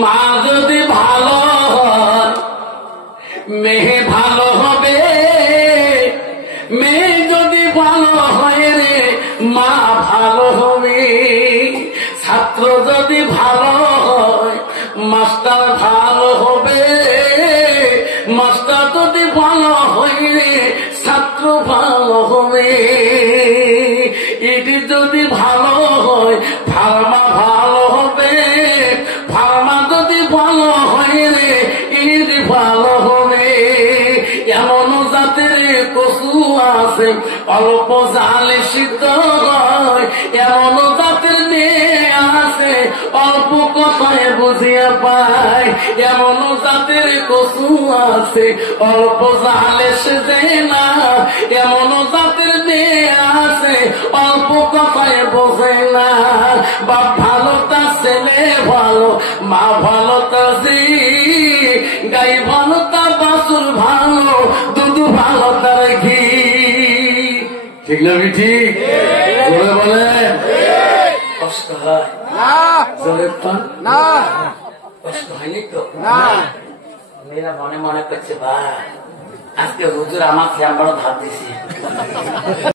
মা যদি ভালো হয় মেয়ে ভালো হবে, মেয়ে যদি ভালো হয় রে মা ভালো হবে। ছাত্র যদি ভালো হয় মাস্টার ভালো হবে, মাস্টার যদি ভালো হয় রে ছাত্র ভালো হবে। এটি যদি ভালো হয় ফার্মা ভালো হবে, ফার্মা যদি ভালো হয় রে এটি ভালো হবে। এমন জাতের কচু আছে অল্প জালে সিদ্ধ হয়, এমন জাতের মেয়ে আছে অল্প কথায় বুঝিয়া পায়। এমন জাতের কচু আছে অল্প জালে সেজে না, এমন জাতের মেয়ে আছে অল্প কথায় বোঝে না। বাপ ভালো তার ছেলে ভালো, মা ভালো তার জি, গাই ভালো তার বাছুর ভালো, দুধ ভালো তার ঘি। ঠিক না ঠিক? বলে কষ্ট হয় না, কষ্ট হয়নি তো না। মেয়েরা মনে মনে করছে ভাই আজকে হুজুর আমার খেয়াল বড় ধার দিছি।